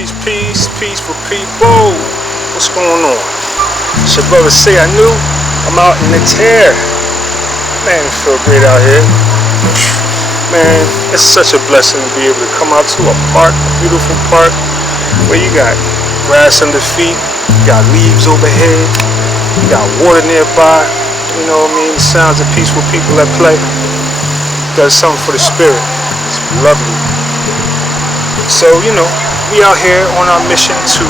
peace, peace, peaceful people. What's going on? It's your brother Say I Knew. I'm out in the tear. Man, it feel great out here. Man, it's such a blessing to be able to come out to a park, a beautiful park, where you got grass under feet, you got leaves overhead, you got water nearby, you know what I mean? Sounds of peaceful people that play. Does something for the spirit. It's lovely. So, you know, we out here on our mission to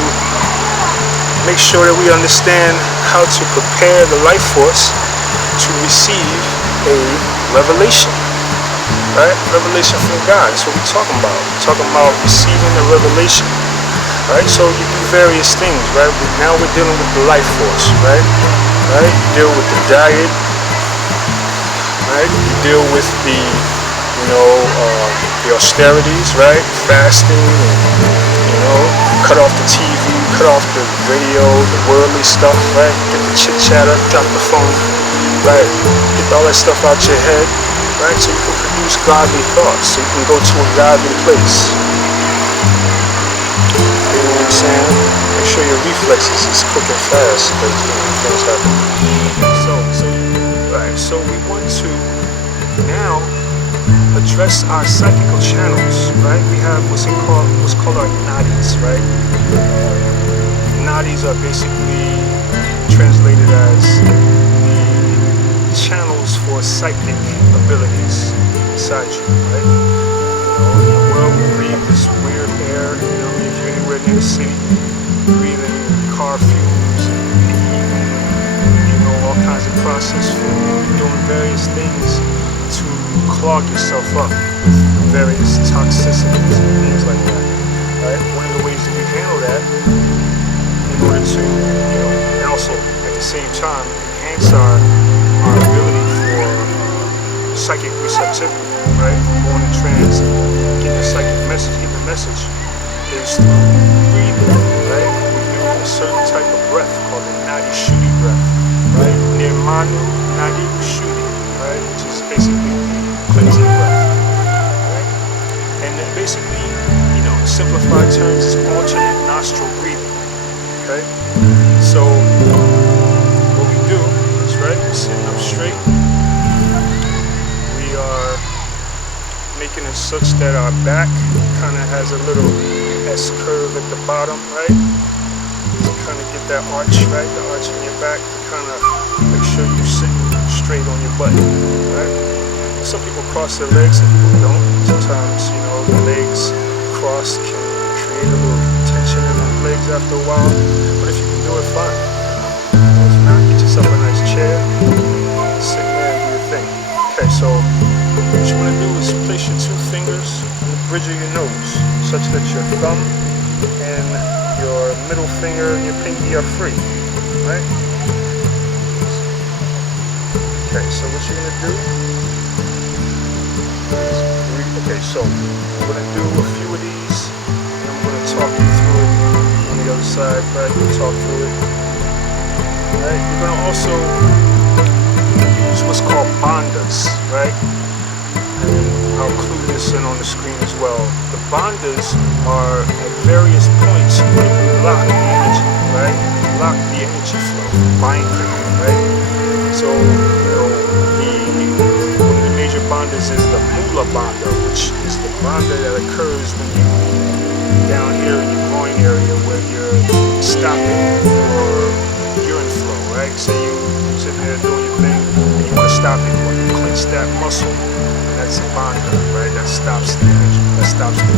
make sure that we understand how to prepare the life force to receive a revelation, right? Revelation from God. That's what we're talking about. We're talking about receiving a revelation, right? So you do various things, right? Now we're dealing with the life force, right? Right? You deal with the diet, right? You deal with the, you know, the austerities, right? Fasting, and, cut off the TV, cut off the radio, the worldly stuff, right? Get the chit chatter, drop the phone, right? Get all that stuff out your head, right? So you can produce godly thoughts, so you can go to a godly place. You know what I'm saying? Make sure your reflexes is quick and fast, because things happen. So we want to now address our psychical channels, right? We have what's called our Naddis, right? Naddis are basically translated as the channels for psychic abilities inside you, right? In the world we breathe this weird air, if you're anywhere near the city, breathing car fumes, all kinds of processed food, doing various things to clog yourself up with various toxicities and things like that, right? One of the ways that we handle that in order to, and also at the same time enhance our ability for psychic receptivity, right? Going in trance, getting the psychic message, getting the message, is through breathing, right? We do a certain type of breath called the Nadi Shuddi breath, right? Nirmanu Naddi Shuddi, right? Which is basically cleansing breath, right? And then basically, in simplified terms, it's alternate nostril breathing, okay? So what we do is, right, we're sitting up straight. We are making it such that our back kind of has a little S curve at the bottom, right? To kind of get that arch, right? The arch in your back to kind of make sure you're sitting straight on your butt, right? And some people cross their legs, some people don't. Sometimes, the legs crossed can create a little tension in the legs after a while. But if you can do it, fine. If not, get yourself a nice chair, sit there and do your thing. Okay, so what you want to do is place your two fingers on the bridge of your nose, such that your thumb and your middle finger and your pinky are free, right? Okay, so what you're gonna do is breathe. Okay, so I'm gonna do a few of these, and I'm gonna talk you through it on the other side, right? We'll talk through it. Right? You're gonna also use what's called bandhas, right? And I'll include this in on the screen as well. The bandhas are at various points where you lock the energy, right? Lock the energy flow, bind it, right? So, one of the major bandhas is the mula bandha, which is the bandha that occurs when you're down here in your groin area where you're stopping your urine flow, right? So you're sitting there doing your thing and you want to stop it, or you clench that muscle. That's a bandha, right? That stops the energy. That stops the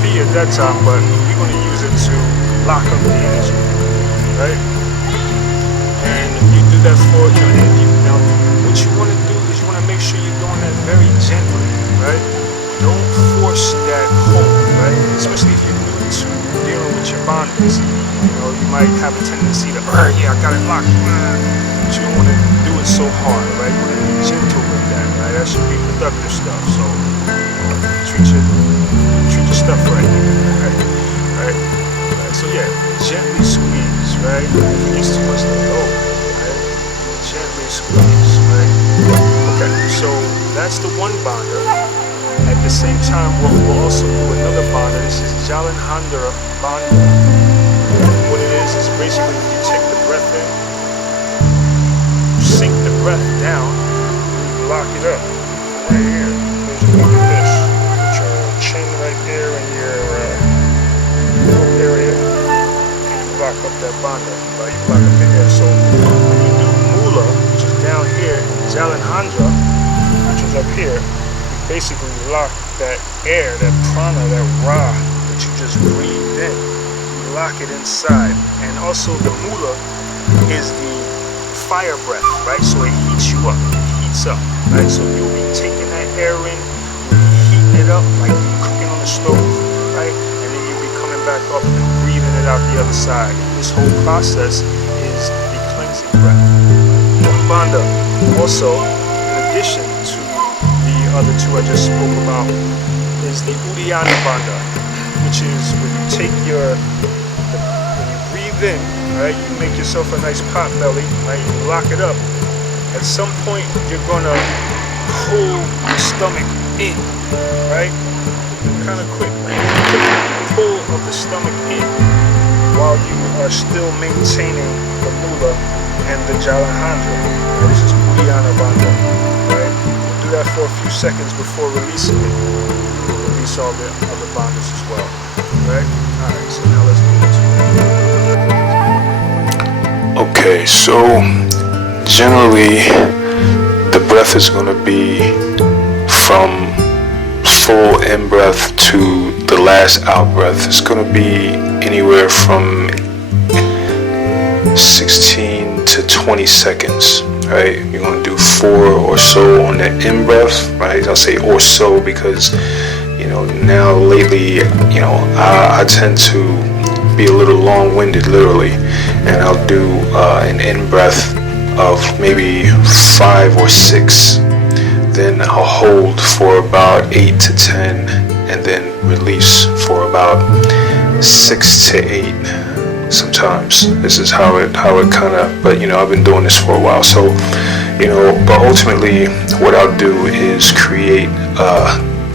pee at that time, but we're going to use it to lock up the energy, right? And you do that for, now what you want to do is you want to make sure you're doing that very gently, right? Don't force that hold, right? Especially if you're new to dealing with your bandhas. You might have a tendency to, yeah, I got it locked. But you don't want to do it so hard, right? You want to be gentle with that, right? That should be productive stuff. So treat your stuff right, right? So yeah, gently squeeze, right? If it's too much to go, right? Gently squeeze, right? Okay, so that's the one bandha. At the the same time, we'll also do another bandha. This is Jalandhara bandha. What it is basically when you take the breath in, sink the breath down, lock it up right here. There's a look at this. Put your chin right there in your area. Lock up that bandha, right? You lock up the air. So when you do mula, which is down here, Jalandhara, which is up here, you basically lock that air, that prana, that ra that you just breathed in. You lock it inside. And also the mula is the fire breath, right? So it heats you up. It heats up, right? So you'll be taking that air in, you'll be heating it up like you're cooking on the stove, right? And then you'll be coming back up and breathing it out the other side. And this whole process is the cleansing breath. Bandha, also, in addition to the other two I just spoke about, is the Uddiyana bandha, which is when you take when you breathe in, right, you make yourself a nice pot belly, right, you lock it up. At some point, you're gonna pull your stomach in, right, kind of quick, like pull of the stomach in while you are still maintaining the mula and the Jalandhara. This is Uddiyana bandha, right? We'll do that for a few seconds before releasing it. We'll release all the other bandhas as well, right? Alright, so now let's get into it. Okay, so generally the breath is going to be from full in breath to the last out breath. It's going to be anywhere from 16 to 20 seconds, right? You're going to do 4 or so on the in breath, right? I'll say or so because, now lately, I tend to be a little long-winded, literally, and I'll do an in breath of maybe 5 or 6, then I'll hold for about 8 to 10, and then release for about 6 to 8. Sometimes this is how it kind of, but I've been doing this for a while, so but ultimately what I'll do is create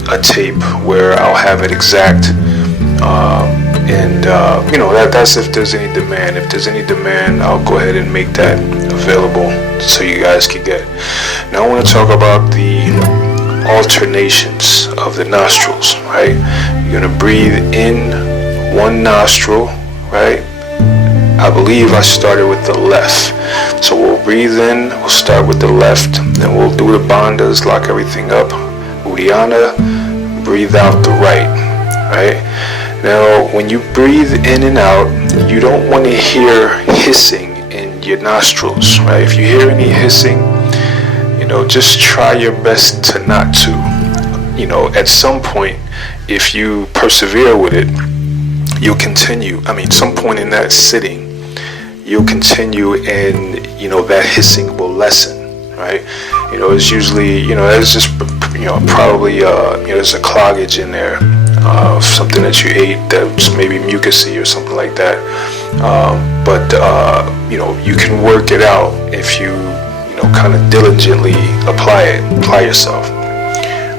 a tape where I'll have it exact, and that's if there's any demand. If there's any demand, I'll go ahead and make that available so you guys can get. Now I want to talk about the alternations of the nostrils, right? You're gonna breathe in one nostril, right? I believe I started with the left. So we'll breathe in, we'll start with the left, then we'll do the bandhas, lock everything up. Uddiyana, breathe out the right, right? Now, when you breathe in and out, you don't want to hear hissing in your nostrils, right? If you hear any hissing, just try your best to not to. At some point, if you persevere with it, you'll continue. Some point in that sitting, you'll continue, and that hissing will lessen, right? It's usually, it's just, probably, there's a cloggage in there, something that you ate that's maybe mucousy or something like that. But you can work it out if you, kind of diligently apply yourself.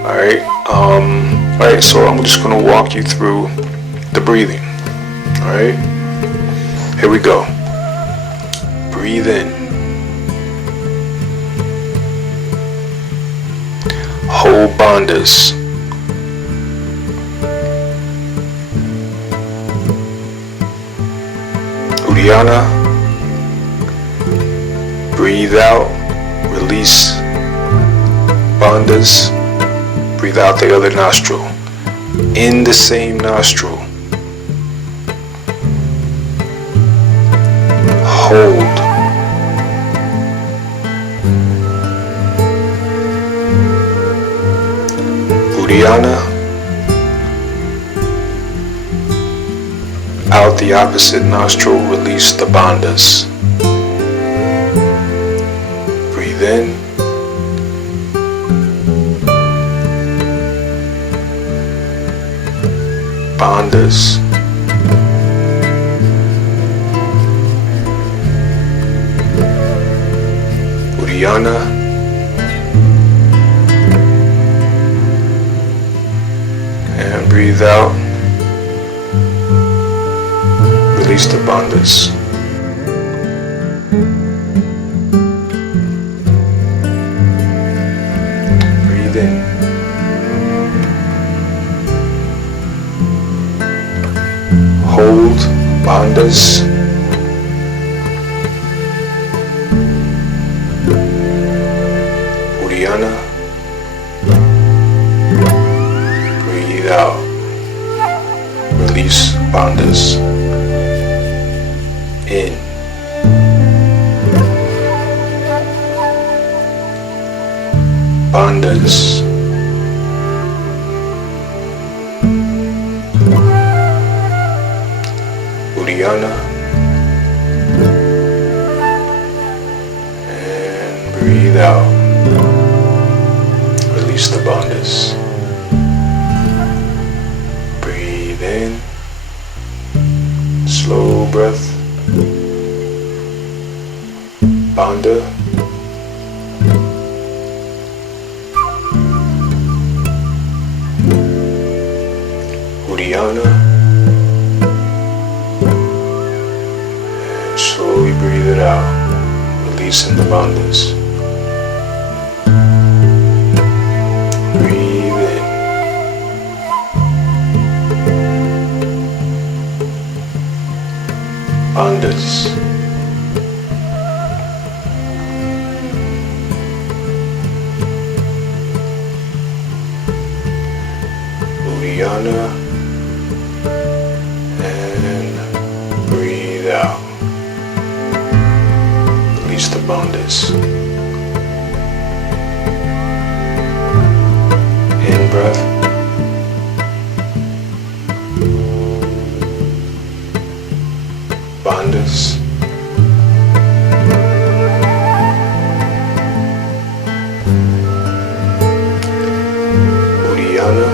All right, so I'm just going to walk you through the breathing. All right, here we go. Breathe in. Hold bandhas. Uddiyana. Breathe out. Release bandhas. Breathe out the other nostril. In the same nostril. Hold. Uddiyana. Out the opposite nostril, release the bandhas. Breathe in. Bandhas. Uddiyana. breathe out. Release the bandhas. Breathe in. Hold bandhas. Uddiyana. Breathe out. Release bandhas. In. Bandhas. Uddiyana. And breathe out. Release the bandhas. Breathe in. Slow breath. Bandha. Uddiyana. And slowly breathe it out, releasing the bandhas. Breathe in. Bandhas. Uddiyana, and breathe out. Release the bandhas. In breath. Bandhas. Uddiyana.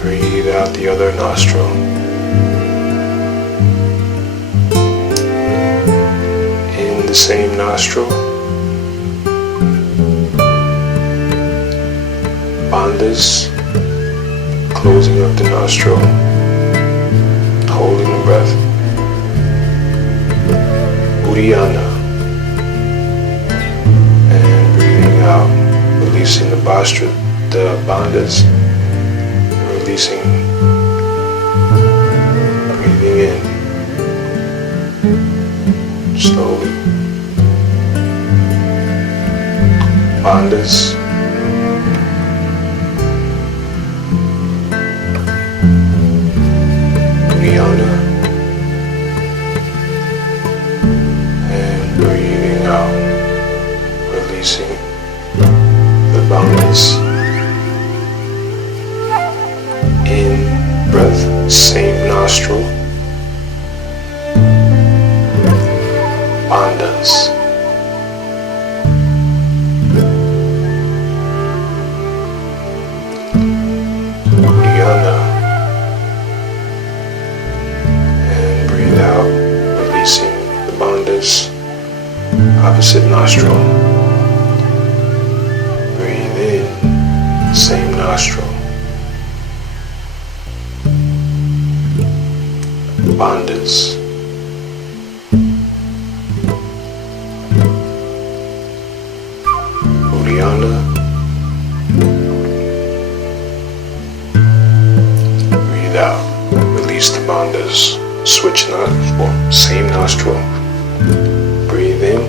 Breathe out the other nostril. In the same nostril. Bandhas. Closing up the nostril. Holding the breath. Uddiyana. And breathing out. Releasing the bandhas. Releasing, breathing in, slowly, bandhas, Uddiyana, and breathing out, releasing the bandhas. In breath, same nostril. Bandhas. Uddiyana. And breathe out, releasing the bandhas. Opposite nostril. Breathe in, same nostril. Bandhas. Uddiyana. Breathe out. Release the bandhas. Switch nostril. Same nostril. Breathe in.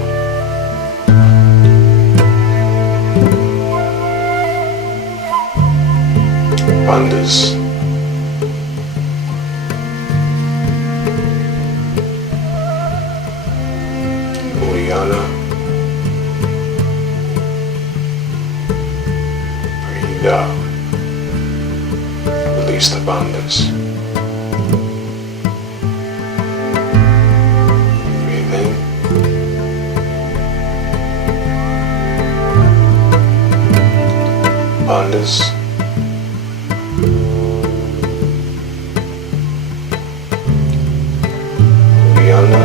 Bandhas. Uddiyana. Breathe out. Release the bandhas. Breathe in. Bandhas. Uddiyana.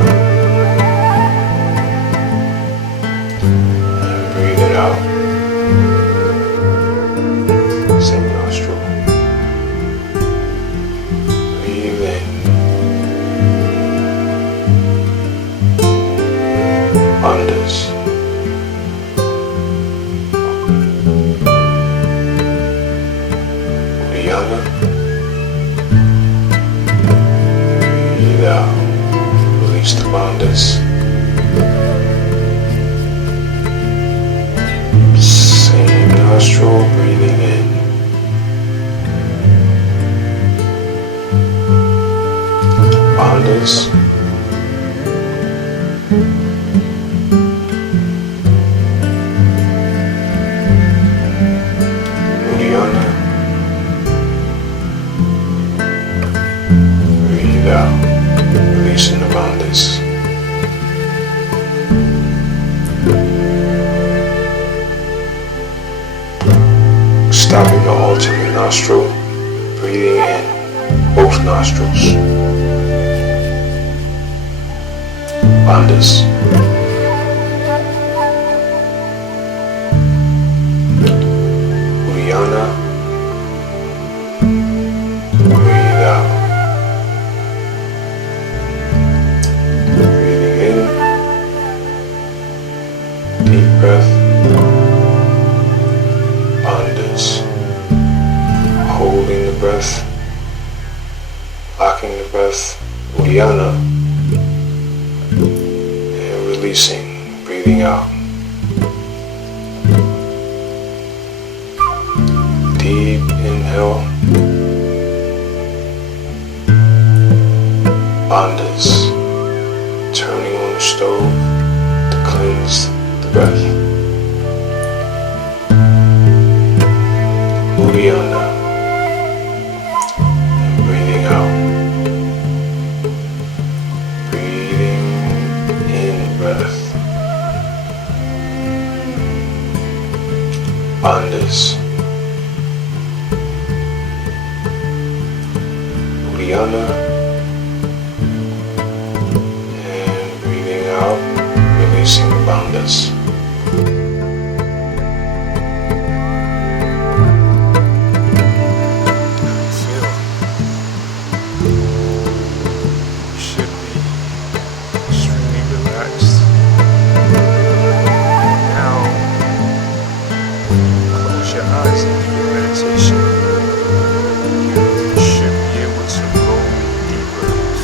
nostril, breathing in both nostrils. Bandhas. Uddiyana. Breathe out. Breathing in. Deep breath. Bandhas. Holding the breath. Locking the breath. Uddiyana. Releasing, breathing out. Deep inhale. Bandhas. Turning on the stove to cleanse the breath. Uddiyana. And breathing out. Breath. Bandhas. Uddiyana. And breathing out, releasing the bandhas.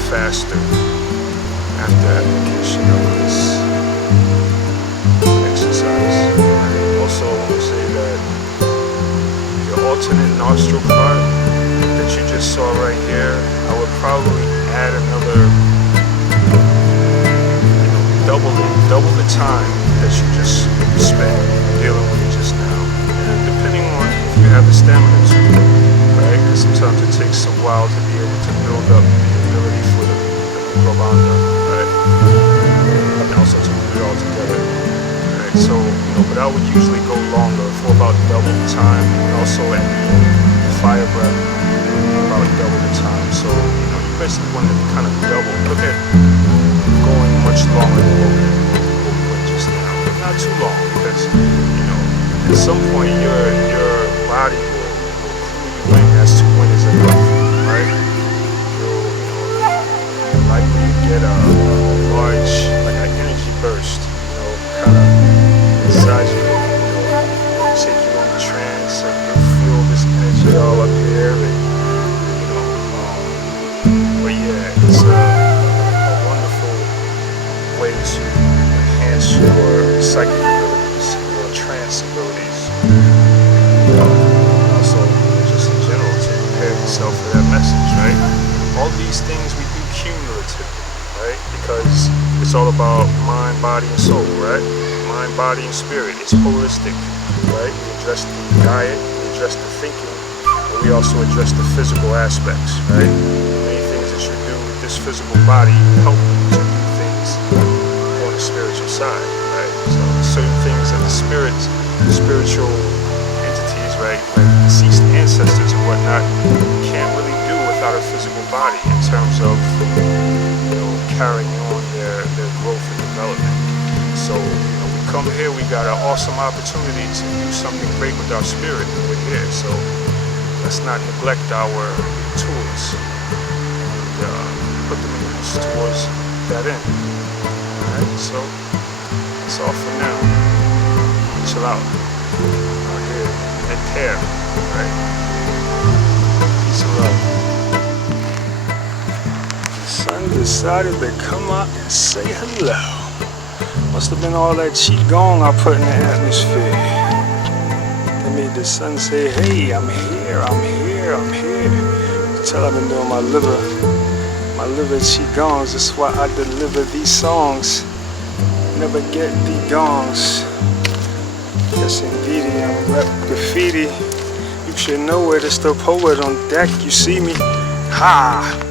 Faster after application of this exercise. Also, I want to say that your alternate nostril part that you just saw right here, I would probably add another, double the time that you just spent dealing with it just now. And depending on if you have the stamina to, right? Because sometimes it takes a while to be able to build up the ability for the Bandha, right? And also to put it all together. Right? So, but I would usually go longer for about double the time, and also at the fire breath about double the time. So, you basically want to kind of double. Look at going much longer than what we put just now. But not too long, because at some point your body will clue you in as to when is enough, right? Likely to get a large, like an energy burst, kind of inside you, take you in trance, and you feel this energy all up here, and but yeah, it's a wonderful way to enhance your psychic abilities, your trance abilities, and also just in general to prepare yourself for that message, right? All these things we do cumulatively, right? Because it's all about mind, body, and soul, right? Mind, body, and spirit. It's holistic, right? We address the diet, we address the thinking, and we also address the physical aspects, right? Many things that you do with this physical body help you to do things on the spiritual side, right? So certain things that the spiritual entities, right, like deceased ancestors and whatnot, can't really do without a physical body in terms of carrying on their growth and development. So we come here, we got an awesome opportunity to do something great with our spirit, and we're here. So let's not neglect our tools and put them in use towards that end. Alright, so that's all for now. Chill out here and tear, right? Peace and love. Sun decided to come out and say hello. Must have been all that qigong I put in the atmosphere that made the sun say, hey, I'm here, I'm here, I'm here. You tell I've been doing my liver qigongs. That's why I deliver these songs. Never get the gongs. Yes indeedy, I'm rap graffiti. You should know it, it's the poet on deck, you see me. Ha!